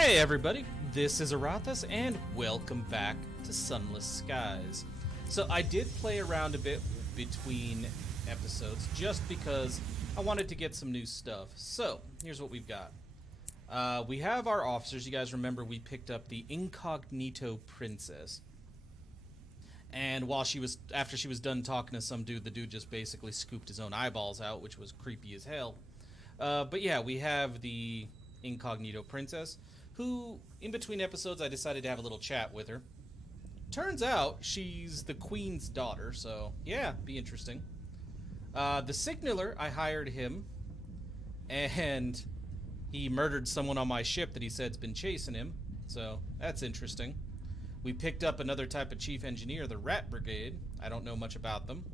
Hey everybody, this is Aurathas, and welcome back to Sunless Skies. So I did play around a bit between episodes, just because I wanted to get some new stuff. So, here's what we've got. We have our officers. You guys remember we picked up the Incognito Princess. And while after she was done talking to some dude, the dude just basically scooped his own eyeballs out, which was creepy as hell. But yeah, we have the Incognito Princess, who, in between episodes, I decided to have a little chat with her. Turns out, she's the Queen's daughter, so yeah, be interesting. The Signaler, I hired him, and he murdered someone on my ship that he said's been chasing him, so that's interesting. We picked up another type of chief engineer, the Rat Brigade. I don't know much about them.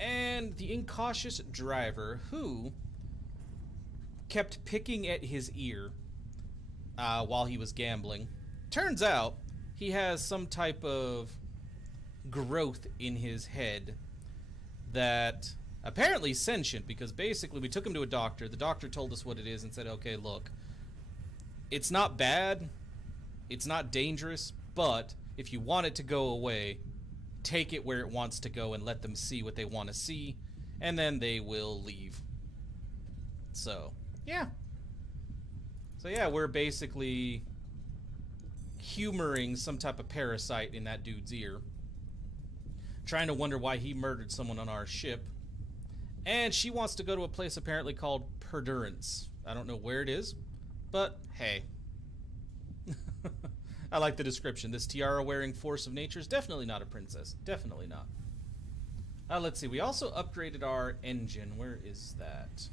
And the incautious driver, who kept picking at his ear while he was gambling. Turns out he has some type of growth in his head that apparently is sentient, because basically we took him to a doctor. The doctor told us what it is and said, okay, look, it's not bad, it's not dangerous, but if you want it to go away, take it where it wants to go and let them see what they want to see, and then they will leave. So yeah. So yeah, we're basically humoring some type of parasite in that dude's ear, trying to wonder why he murdered someone on our ship. And she wants to go to a place apparently called Perdurance. I don't know where it is, but hey. I like the description. This tiara-wearing force of nature is definitely not a princess. Definitely not. Let's see. We also upgraded our engine. Where is that?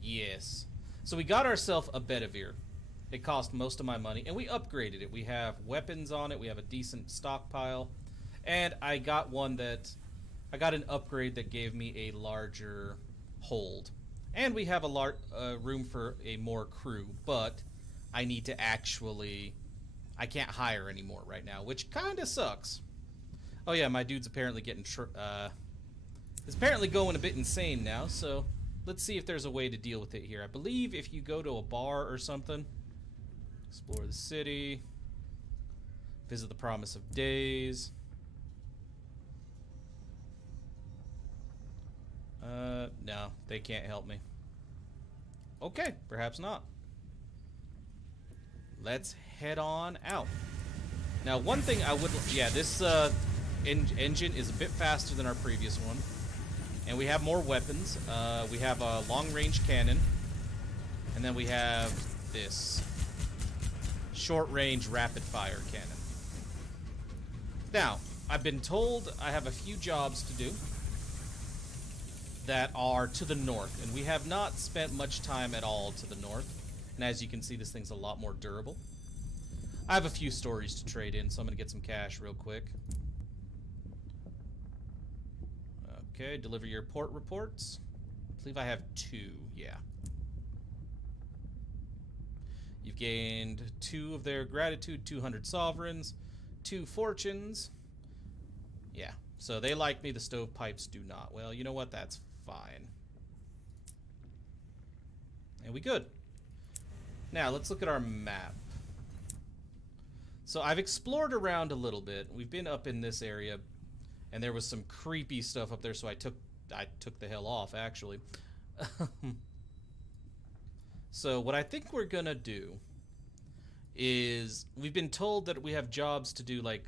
Yes. So we got ourselves a Bedivere. It cost most of my money, and we upgraded it. We have weapons on it. We have a decent stockpile. And I got an upgrade that gave me a larger hold. And we have a room for a more crew, but I need to I can't hire anymore right now, which kind of sucks. Oh yeah, my dude's apparently is apparently going a bit insane now, so let's see if there's a way to deal with it here. I believe if you go to a bar or something, explore the city, visit the Promise of Days. No, they can't help me. Okay, perhaps not. Let's head on out. Now, one thing I would... Yeah, this engine is a bit faster than our previous one. And we have more weapons. We have a long-range cannon. And then we have this short-range rapid-fire cannon. Now, I've been told I have a few jobs to do that are to the north. And we have not spent much time at all to the north. And as you can see, this thing's a lot more durable. I have a few stories to trade in, so I'm going to get some cash real quick. Okay, deliver your port reports. I believe I have 2, yeah. You've gained 2 of their gratitude, 200 sovereigns, 2 fortunes. Yeah, so they like me, the stovepipes do not. Well, you know what, that's fine. And we good. Now, let's look at our map. So I've explored around a little bit. We've been up in this area, and there was some creepy stuff up there, so I took the hell off, actually. So what I think we're gonna do is, we've been told that we have jobs to do, like,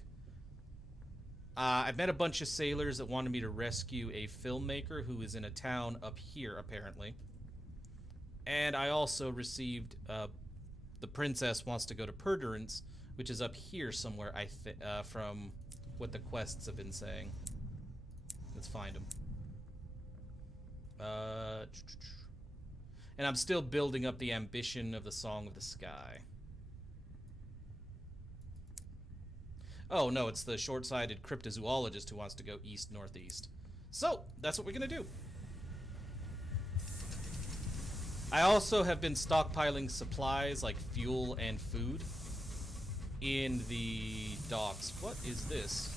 I've met a bunch of sailors that wanted me to rescue a filmmaker who is in a town up here, apparently. And I also received, the princess wants to go to Perdurance, which is up here somewhere, from what the quests have been saying. Let's find them. And I'm still building up the ambition of the Song of the Sky. Oh, no, it's the short-sighted cryptozoologist who wants to go east-northeast. So, that's what we're gonna do. I also have been stockpiling supplies like fuel and food in the docks. What is this?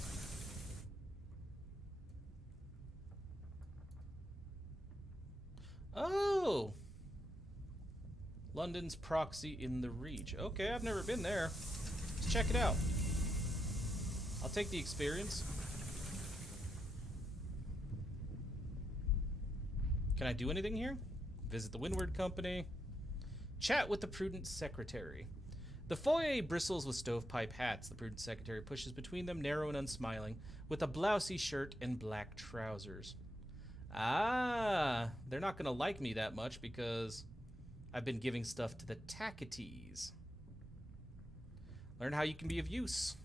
Oh! London's proxy in the Reach. Okay, I've never been there. Let's check it out. I'll take the experience. Can I do anything here? Visit the Windward Company. Chat with the prudent secretary. The foyer bristles with stovepipe hats. The prudent secretary pushes between them, narrow and unsmiling, with a blousy shirt and black trousers. Ah, they're not going to like me that much because I've been giving stuff to the Tacketes. Learn how you can be of use.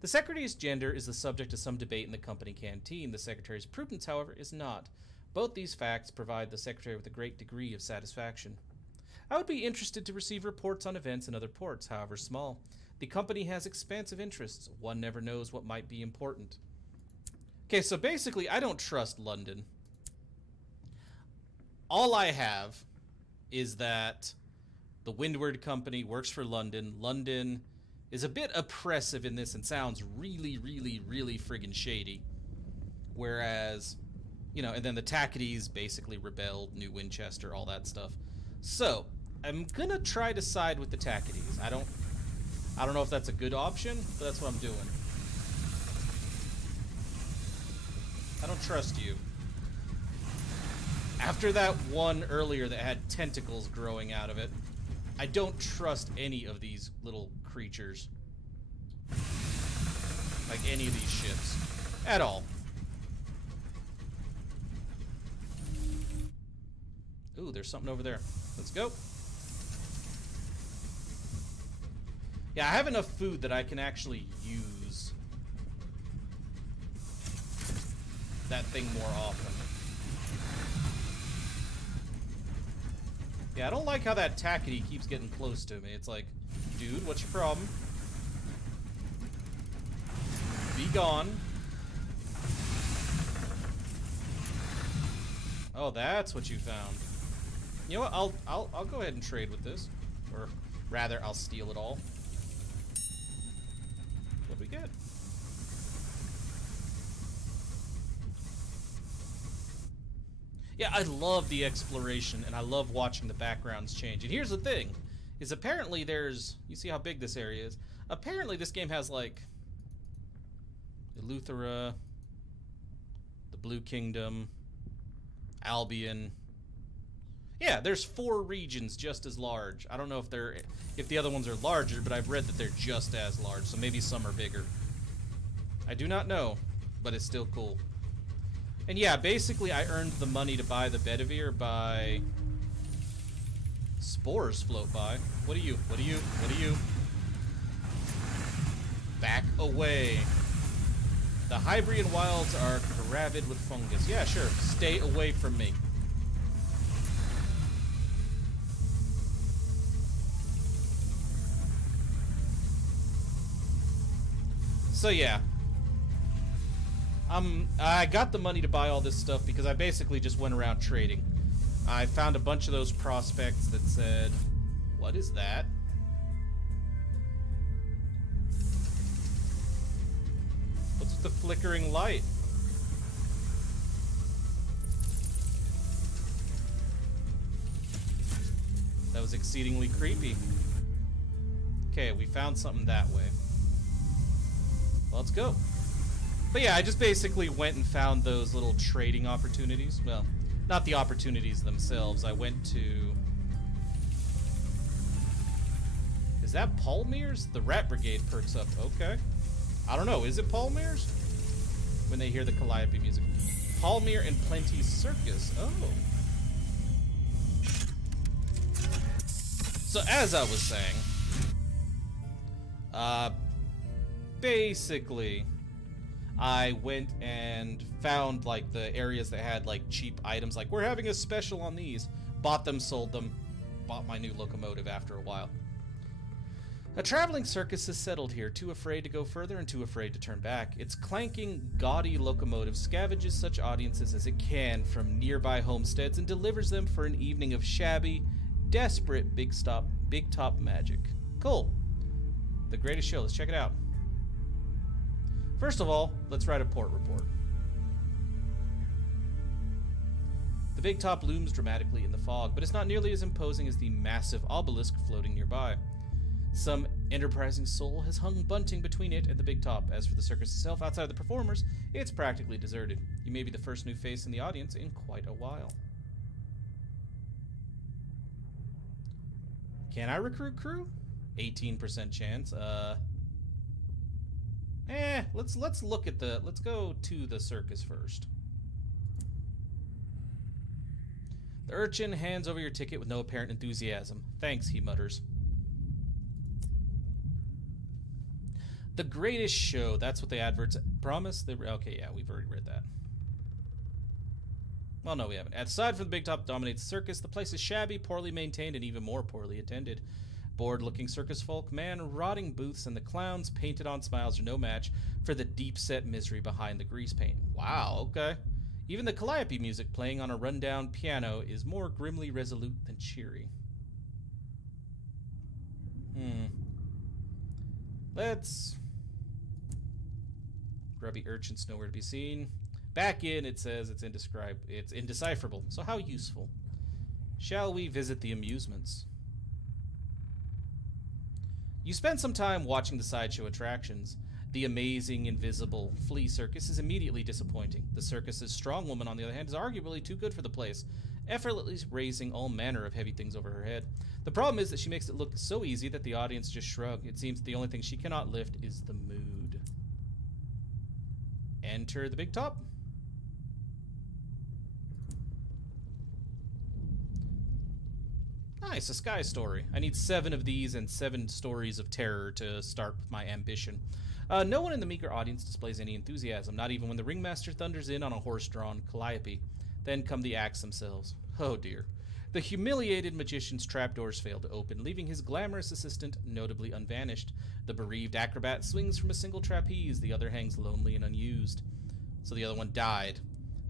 The secretary's gender is the subject of some debate in the company canteen. The secretary's prudence, however, is not. Both these facts provide the secretary with a great degree of satisfaction. I would be interested to receive reports on events in other ports, however small. The company has expansive interests. One never knows what might be important. Okay, so basically, I don't trust London. All I have is that the Windward Company works for London. London is a bit oppressive in this and sounds really, really, really friggin' shady. Whereas, you know, and then the Tacketes basically rebelled, New Winchester, all that stuff. So, I'm gonna try to side with the Tacketes. I don't know if that's a good option, but that's what I'm doing. I don't trust you. After that one earlier that had tentacles growing out of it, I don't trust any of these little creatures. Like any of these ships. At all. Ooh, there's something over there. Let's go. Yeah, I have enough food that I can actually use that thing more often. Yeah, I don't like how that Tackety keeps getting close to me. It's like, dude, what's your problem? Be gone. Oh, that's what you found. You know what? I'll go ahead and trade with this, or rather, I'll steal it all. What do we get? Yeah, I love the exploration, and I love watching the backgrounds change. And here's the thing, is apparently there's... You see how big this area is? Apparently this game has, like... Eleuthera, the Blue Kingdom, Albion. Yeah, there's 4 regions just as large. I don't know if the other ones are larger, but I've read that they're just as large, so maybe some are bigger. I do not know, but it's still cool. And yeah, basically I earned the money to buy the Bedivere by... Spores float by. What are you? What are you? What are you? Back away. The Hybrian wilds are gravid with fungus. Yeah, sure. Stay away from me. So yeah. I got the money to buy all this stuff because I basically just went around trading. I found a bunch of those prospects that said, what is that? What's with the flickering light? That was exceedingly creepy. Okay, we found something that way. Well, let's go. But yeah, I just basically went and found those little trading opportunities. Well, not the opportunities themselves. I went to... Is that Palmir's? The Rat Brigade perks up. Okay. I don't know. Is it Palmir's? When they hear the Calliope music. Palmyr and Plenty's Circus. Oh. So as I was saying... basically... I went and found, like, the areas that had, like, cheap items. Like, we're having a special on these. Bought them, sold them. Bought my new locomotive after a while. A traveling circus is settled here, too afraid to go further and too afraid to turn back. Its clanking, gaudy locomotive scavenges such audiences as it can from nearby homesteads and delivers them for an evening of shabby, desperate big top magic. Cool. The greatest show. Let's check it out. First of all, let's write a port report. The big top looms dramatically in the fog, but it's not nearly as imposing as the massive obelisk floating nearby. Some enterprising soul has hung bunting between it and the big top. As for the circus itself, outside of the performers, it's practically deserted. You may be the first new face in the audience in quite a while. Can I recruit crew? 18% chance. Let's look at the... Let's go to the circus first. The urchin hands over your ticket with no apparent enthusiasm. Thanks, he mutters. The greatest show. That's what the adverts promise. Okay, yeah, we've already read that. Well, no, we haven't. Aside from the big top dominates the circus, the place is shabby, poorly maintained, and even more poorly attended. Bored-looking circus folk, rotting booths, and the clowns painted on smiles are no match for the deep-set misery behind the grease paint. Wow, okay. Even the calliope music playing on a rundown piano is more grimly resolute than cheery. Let's... Grubby urchins nowhere to be seen. Back in, it says it's indecipherable. So how useful? Shall we visit the amusements? You spend some time watching the sideshow attractions. The amazing, invisible flea circus is immediately disappointing. The circus's strong woman, on the other hand, is arguably too good for the place, effortlessly raising all manner of heavy things over her head. The problem is that she makes it look so easy that the audience just shrug. It seems the only thing she cannot lift is the mood. Enter the big top. Nice, a sky story. I need 7 of these and 7 stories of terror to start with my ambition. No one in the meager audience displays any enthusiasm, not even when the ringmaster thunders in on a horse-drawn calliope. Then come the acts themselves. Oh dear. The humiliated magician's trapdoors fail to open, leaving his glamorous assistant notably unvanished. The bereaved acrobat swings from a single trapeze, the other hangs lonely and unused. So the other one died.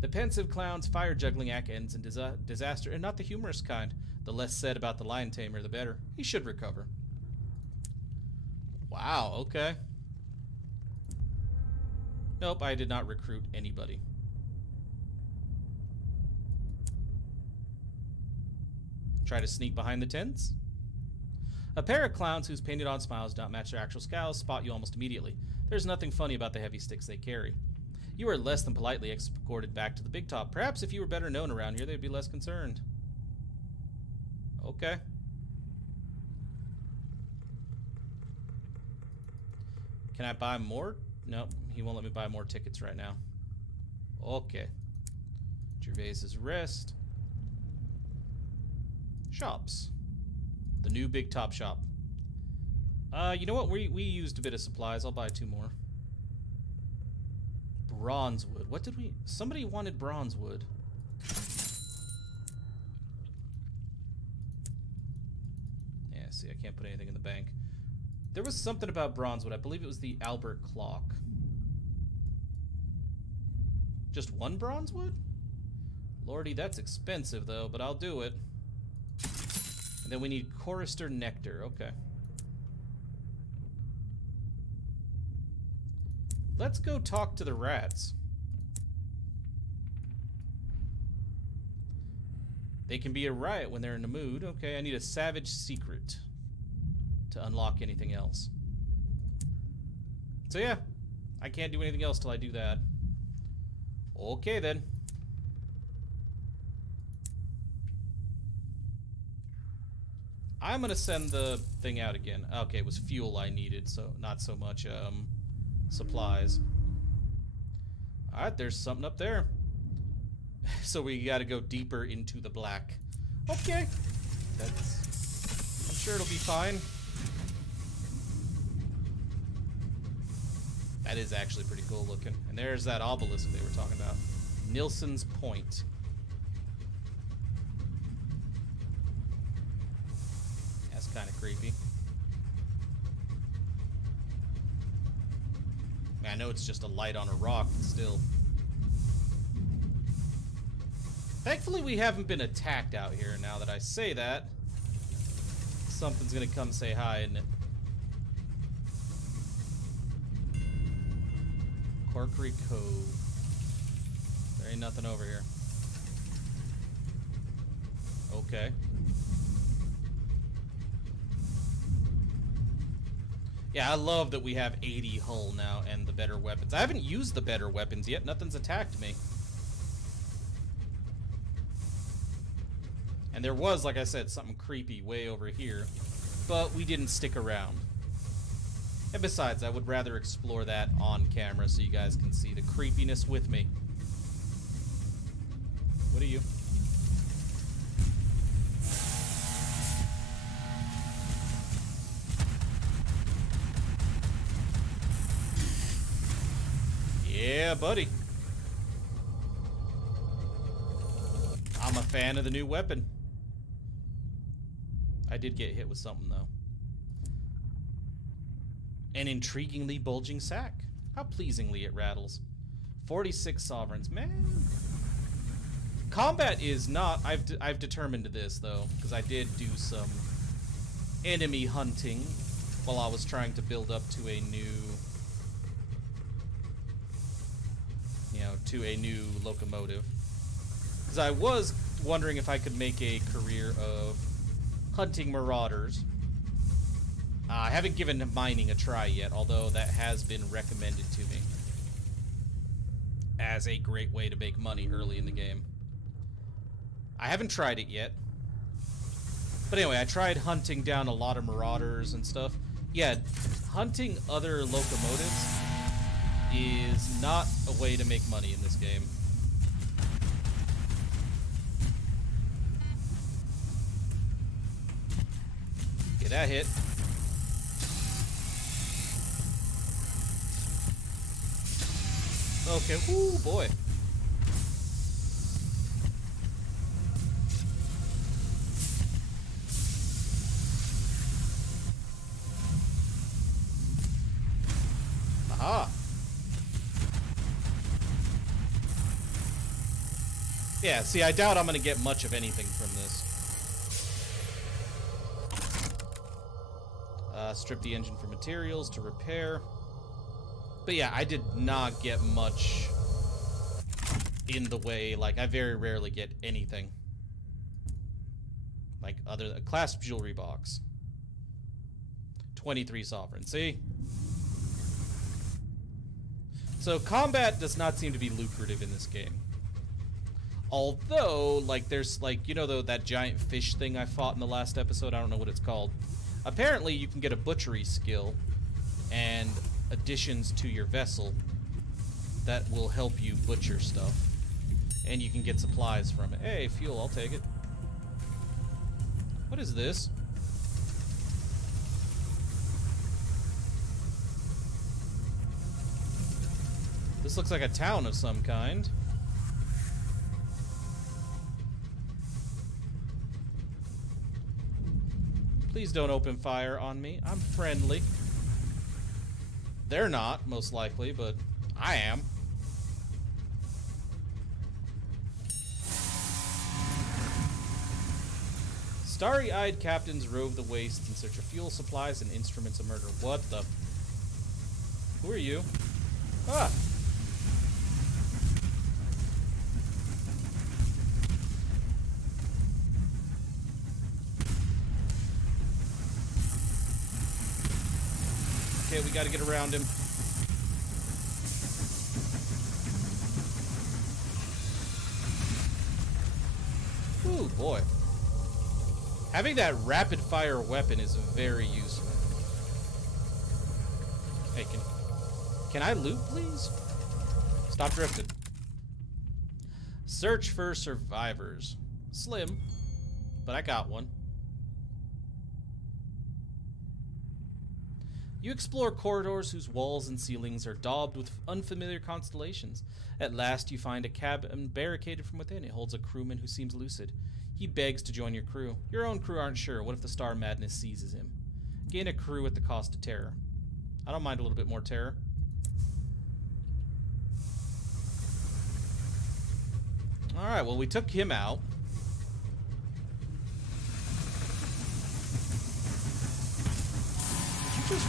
The pensive clown's fire-juggling act ends in disaster, and not the humorous kind. The less said about the lion tamer, the better. He should recover. Wow, okay. Nope, I did not recruit anybody. Try to sneak behind the tents? A pair of clowns whose painted-on smiles do not match their actual scowls spot you almost immediately. There's nothing funny about the heavy sticks they carry. You are less than politely escorted back to the big top. Perhaps if you were better known around here, they'd be less concerned. Okay. Can I buy more? Nope, he won't let me buy more tickets right now. Okay. Gervais's Rest. Shops. The new big top shop. You know what? We used a bit of supplies. I'll buy 2 more. Bronzewood. What did we... Somebody wanted bronzewood. Yeah, see, I can't put anything in the bank. There was something about bronzewood. I believe it was the Albert clock. Just 1 bronzewood? Lordy, that's expensive, though, but I'll do it. And then we need chorister nectar. Okay. Let's go talk to the rats. They can be a riot when they're in the mood. Okay, I need a savage secret to unlock anything else. So yeah, I can't do anything else till I do that. Okay then. I'm gonna send the thing out again. Okay, it was fuel I needed, so not so much supplies. Alright, there's something up there. So we gotta go deeper into the black. Okay. I'm sure it'll be fine. That is actually pretty cool looking. And there's that obelisk they were talking about. Nilsson's Point. That's kind of creepy. I know it's just a light on a rock, but still. Thankfully, we haven't been attacked out here. Now that I say that, something's gonna come say hi, isn't it? Corkery Cove. There ain't nothing over here. Okay. Yeah, I love that we have 80 hull now and the better weapons. I haven't used the better weapons yet. Nothing's attacked me. And there was, like I said, something creepy way over here. But we didn't stick around. And besides, I would rather explore that on camera so you guys can see the creepiness with me. What are you? Yeah, buddy. I'm a fan of the new weapon. I did get hit with something, though. An intriguingly bulging sack. How pleasingly it rattles. 46 sovereigns. Man. Combat is not... I've determined this, though, because I did do some enemy hunting while I was trying to build up to a new... to a new locomotive. Because I was wondering if I could make a career of hunting marauders. I haven't given mining a try yet, although that has been recommended to me as a great way to make money early in the game. I haven't tried it yet. But anyway, I tried hunting down a lot of marauders and stuff. Yeah, hunting other locomotives is not a way to make money in this game. Okay, that hit. Okay, whoo, boy. Aha. Yeah, see, I doubt I'm going to get much of anything from this. Strip the engine for materials to repair. But yeah, I did not get much in the way. Like, I very rarely get anything. Like, a clasp jewelry box. 23 sovereign, see? So, combat does not seem to be lucrative in this game. Although, like, there's, like, you know, that giant fish thing I fought in the last episode? I don't know what it's called. Apparently, you can get a butchery skill and additions to your vessel that will help you butcher stuff. And you can get supplies from it. Hey, fuel, I'll take it. What is this? This looks like a town of some kind. Please don't open fire on me. I'm friendly. They're not, most likely, but I am. Starry-eyed captains rove the wastes in search of fuel supplies and instruments of murder. What the? Who are you? Ah! Okay, we gotta get around him. Ooh, boy. Having that rapid-fire weapon is very useful. Hey, can I loot, please? Stop drifting. Search for survivors. Slim, but I got one. You explore corridors whose walls and ceilings are daubed with unfamiliar constellations. At last, you find a cabin barricaded from within. It holds a crewman who seems lucid. He begs to join your crew. Your own crew aren't sure. What if the star madness seizes him? Gain a crew at the cost of terror. I don't mind a little bit more terror. Alright, well, we took him out. Did you just...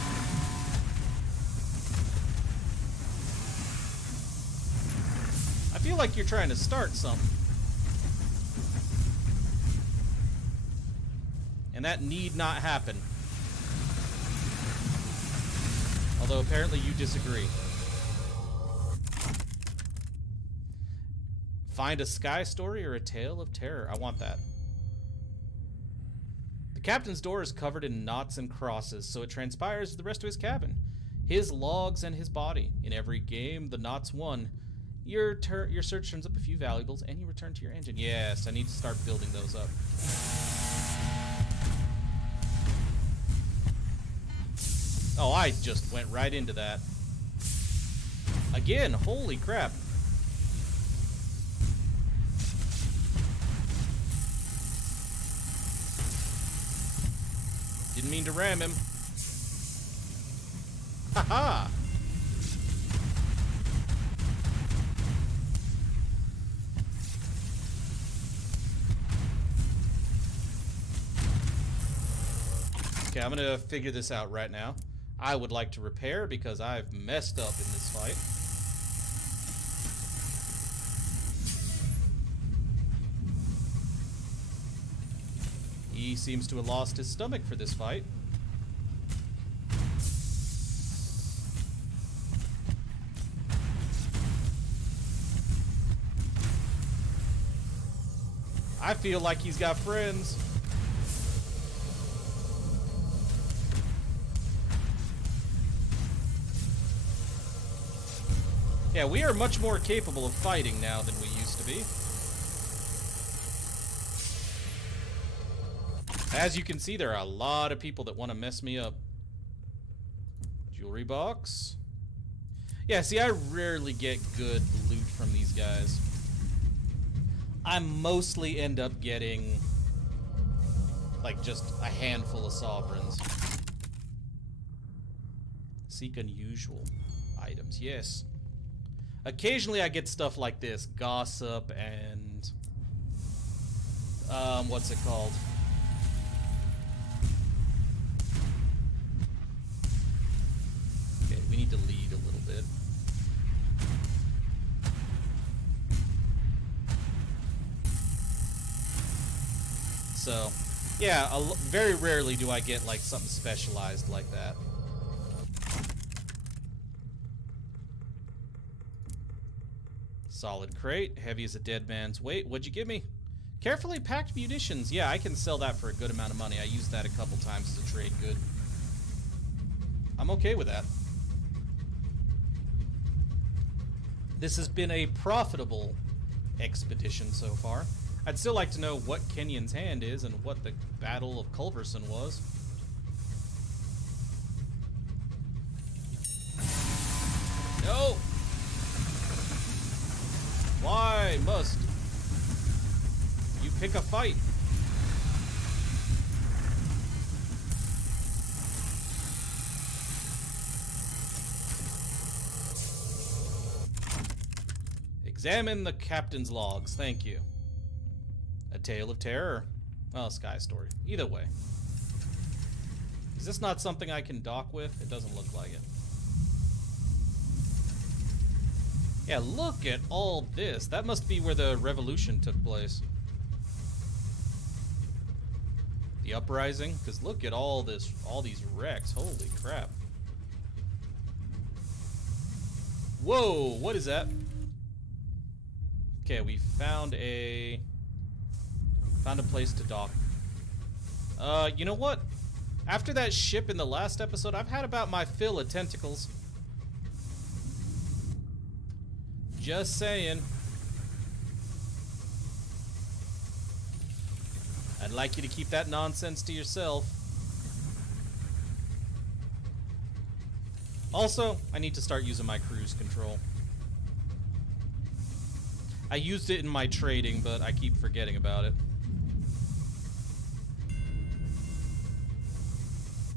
I feel like you're trying to start something. And that need not happen. Although apparently you disagree. Find a sky story or a tale of terror. I want that. The captain's door is covered in knots and crosses, so it transpires the rest of his cabin. His logs and his body. In every game, the knots won. Your search turns up a few valuables, and you return to your engine. Yes, I need to start building those up. Oh, I just went right into that. Again, holy crap. Didn't mean to ram him. Haha! Okay, I'm gonna figure this out right now. I would like to repair because I've messed up in this fight. He seems to have lost his stomach for this fight. I feel like he's got friends. Yeah, we are much more capable of fighting now than we used to be. As you can see, there are a lot of people that want to mess me up. Jewelry box. Yeah, see, I rarely get good loot from these guys. I mostly end up getting, like, just a handful of sovereigns. Seek unusual items, yes. Occasionally I get stuff like this, gossip and, what's it called? Okay, we need to lead a little bit. So, yeah, very rarely do I get, like, something specialized like that. Solid crate, heavy as a dead man's weight. What'd you give me? Carefully packed munitions. Yeah, I can sell that for a good amount of money. I used that a couple times to trade good. I'm okay with that. This has been a profitable expedition so far. I'd still like to know what Kenyon's Hand is and what the Battle of Culverson was. No! Why must you pick a fight? Examine the captain's logs. Thank you. A tale of terror. Well, sky story. Either way. Is this not something I can dock with? It doesn't look like it. Yeah, look at all this. That must be where the revolution took place. The uprising? Because look at all this, all these wrecks. Holy crap. Whoa, what is that? Okay, we found a place to dock. You know what? After that ship in the last episode, I've had about my fill of tentacles. Just saying. I'd like you to keep that nonsense to yourself. Also, I need to start using my cruise control. I used it in my trading, but I keep forgetting about it.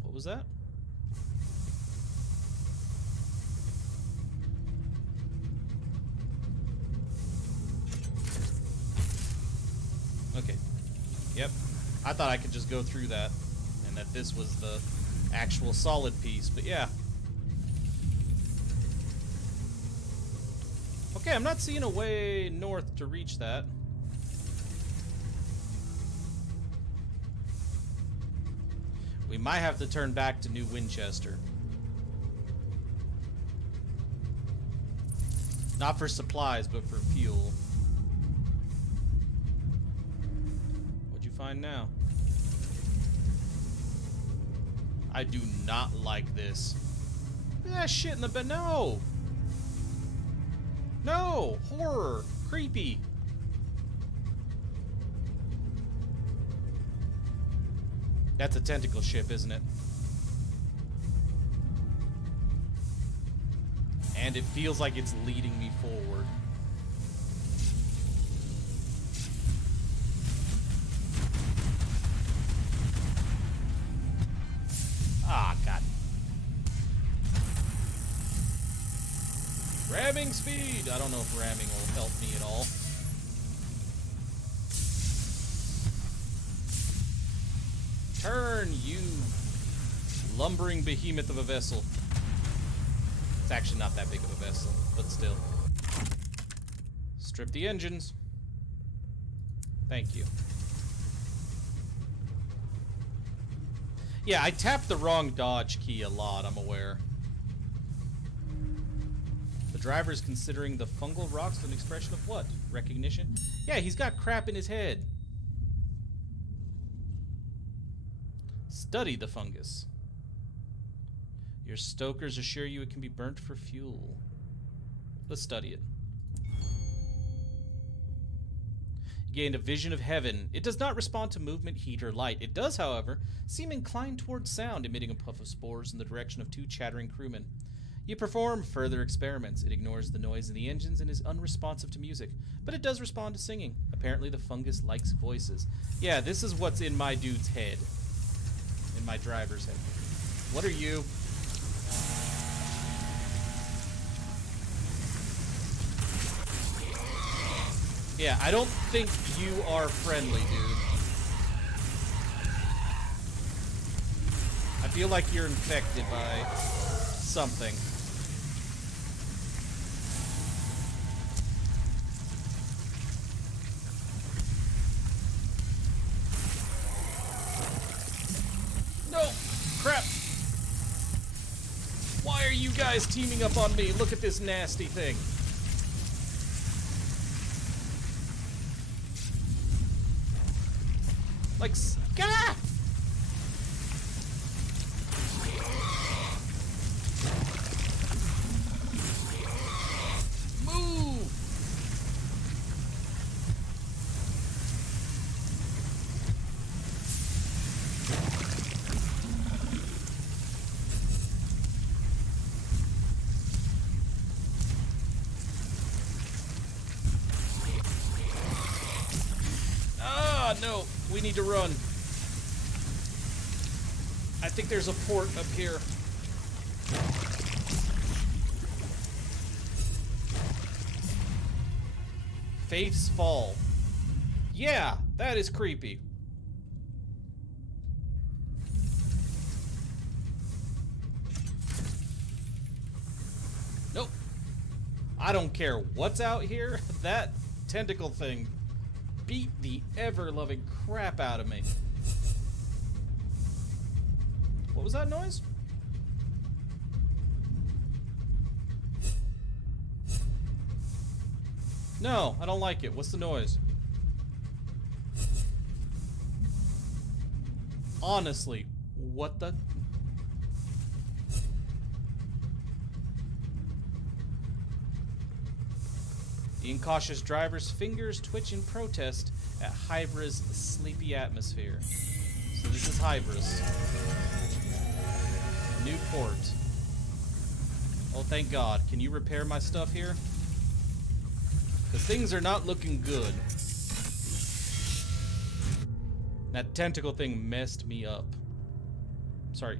What was that? Okay. Yep. I thought I could just go through that, and that this was the actual solid piece, but yeah. Okay, I'm not seeing a way north to reach that. We might have to turn back to New Winchester. Not for supplies, but for fuel. What'd you find now? I do not like this. Look at that shit in the bed. No! No! Horror! Creepy! That's a tentacle ship, isn't it? And it feels like it's leading me forward. Ah, God. Ramming speed! I don't know if ramming will help me at all. Turn, you lumbering behemoth of a vessel. It's actually not that big of a vessel, but still. Strip the engines. Thank you. Yeah, I tapped the wrong dodge key a lot, I'm aware. The driver's considering the fungal rocks an expression of what? Recognition? Yeah, he's got crap in his head. Study the fungus. Your stokers assure you it can be burnt for fuel. Let's study it. You gained a vision of heaven. It does not respond to movement, heat, or light. It does, however, seem inclined towards sound, emitting a puff of spores in the direction of two chattering crewmen. You perform further experiments. It ignores the noise in the engines and is unresponsive to music, but it does respond to singing. Apparently the fungus likes voices. Yeah, this is what's in my dude's head. In my driver's head. What are you? Yeah, I don't think you are friendly, dude. I feel like you're infected by something. No! Crap! Why are you guys teaming up on me? Look at this nasty thing. Like, ah! Move! Ah, no. We need to run. I think there's a port up here. Faith's Fall. Yeah, that is creepy. Nope. I don't care what's out here. That tentacle thing beat the ever-loving crap out of me. What was that noise? No, I don't like it. What's the noise? Honestly, what the... The incautious driver's fingers twitch in protest at Hybris' sleepy atmosphere. So this is Hybris. New port. Oh, thank God. Can you repair my stuff here? Because things are not looking good. That tentacle thing messed me up. Sorry.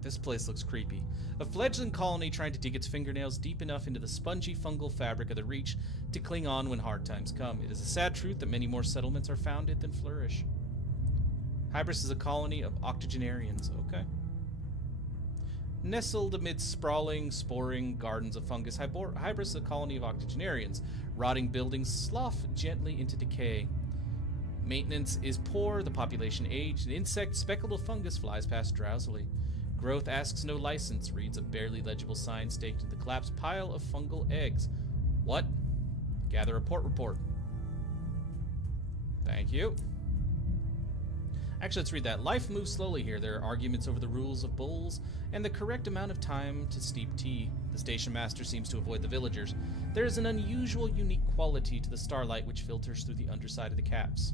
This place looks creepy. A fledgling colony trying to dig its fingernails deep enough into the spongy fungal fabric of the reach to cling on when hard times come. It is a sad truth that many more settlements are founded than flourish. Hybris is a colony of octogenarians. Okay. Nestled amid sprawling, sporing gardens of fungus, Hybris is a colony of octogenarians. Rotting buildings slough gently into decay. Maintenance is poor, the population aged, an insect speckled with fungus flies past drowsily. Growth asks no license, reads a barely legible sign staked in the collapsed pile of fungal eggs. What? Gather report. Thank you. Actually, let's read that. Life moves slowly here. There are arguments over the rules of bulls and the correct amount of time to steep tea. The station master seems to avoid the villagers. There is an unusual, unique quality to the starlight which filters through the underside of the caps.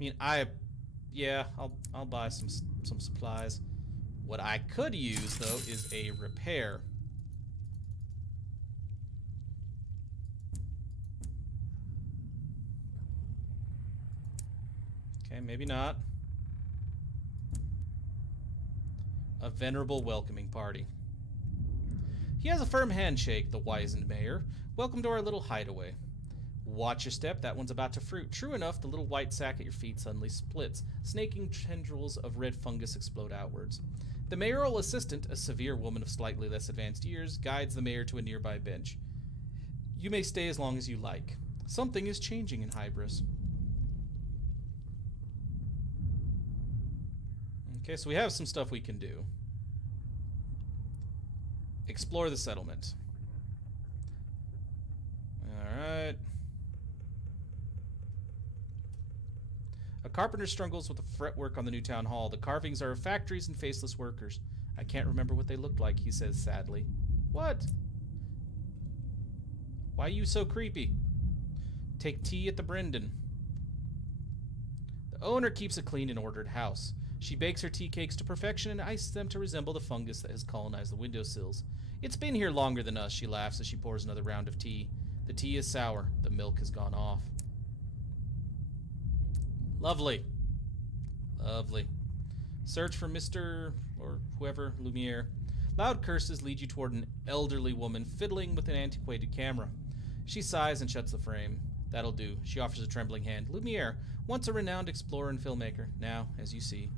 I mean, I'll buy some supplies. What I could use, though, is a repair. Okay, maybe not. A venerable welcoming party. He has a firm handshake, the wizened mayor. Welcome to our little hideaway. Watch your step, that one's about to fruit. True enough, the little white sack at your feet suddenly splits. Snaking tendrils of red fungus explode outwards. The mayoral assistant, a severe woman of slightly less advanced years, guides the mayor to a nearby bench. You may stay as long as you like. Something is changing in Hybris. Okay, so we have some stuff we can do. Explore the settlement. Alright. A carpenter struggles with the fretwork on the new town hall. The carvings are of factories and faceless workers. I can't remember what they looked like, he says sadly. What? Why are you so creepy? Take tea at the Brendan. The owner keeps a clean and ordered house. She bakes her tea cakes to perfection and ices them to resemble the fungus that has colonized the windowsills. It's been here longer than us, she laughs as she pours another round of tea. The tea is sour. The milk has gone off. Lovely. Lovely. Search for Mr. or whoever, Lumiere. Loud curses lead you toward an elderly woman fiddling with an antiquated camera. She sighs and shuts the frame. That'll do. She offers a trembling hand. Lumiere, once a renowned explorer and filmmaker. Now, as you see.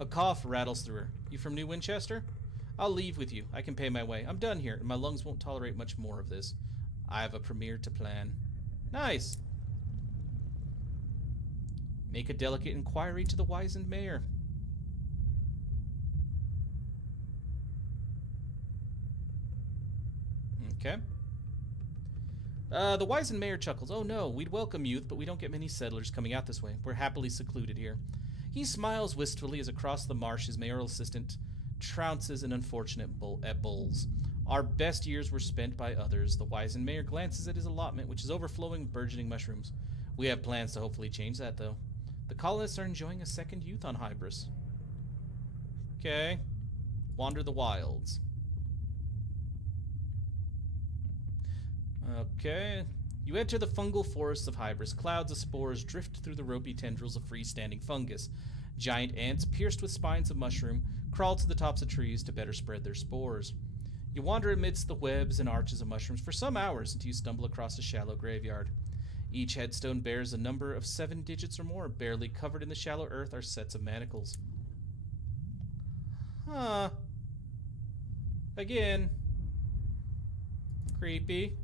A cough rattles through her. You from New Winchester? I'll leave with you. I can pay my way. I'm done here, and my lungs won't tolerate much more of this. I have a premiere to plan. Nice! Make a delicate inquiry to the wizened mayor. Okay. The wizened mayor chuckles. Oh no, we'd welcome youth, but we don't get many settlers coming out this way. We're happily secluded here. He smiles wistfully as across the marsh his mayoral assistant trounces an unfortunate at bulls. Our best years were spent by others. The wizened mayor glances at his allotment, which is overflowing with burgeoning mushrooms. We have plans to hopefully change that, though. The colonists are enjoying a second youth on Hybris. Okay. Wander the wilds. Okay. You enter the fungal forests of Hybris. Clouds of spores drift through the ropey tendrils of freestanding fungus. Giant ants, pierced with spines of mushroom, crawl to the tops of trees to better spread their spores. You wander amidst the webs and arches of mushrooms for some hours until you stumble across a shallow graveyard. Each headstone bears a number of 7 digits or more. Barely covered in the shallow earth are sets of manacles. Huh. Again. Creepy.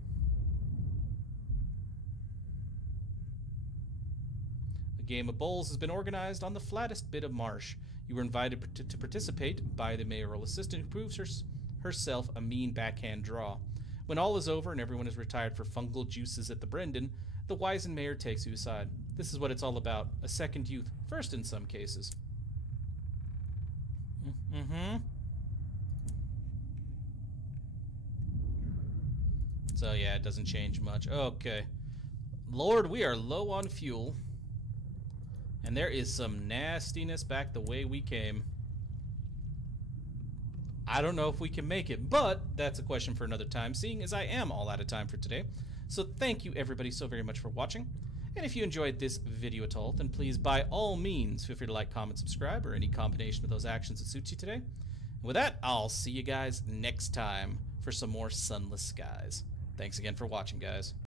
A game of bowls has been organized on the flattest bit of marsh. You were invited to participate by the mayoral assistant who proves herself a mean backhand draw. When all is over and everyone is retired for fungal juices at the Brendan, the wizened mayor takes you aside. This is what it's all about. A second youth. First in some cases. So yeah, it doesn't change much. Okay. Lord, we are low on fuel. And there is some nastiness back the way we came. I don't know if we can make it, but that's a question for another time, seeing as I am all out of time for today. So thank you everybody so very much for watching. And if you enjoyed this video at all, then please by all means feel free to like, comment, subscribe, or any combination of those actions that suits you today. And with that, I'll see you guys next time for some more Sunless Skies. Thanks again for watching, guys.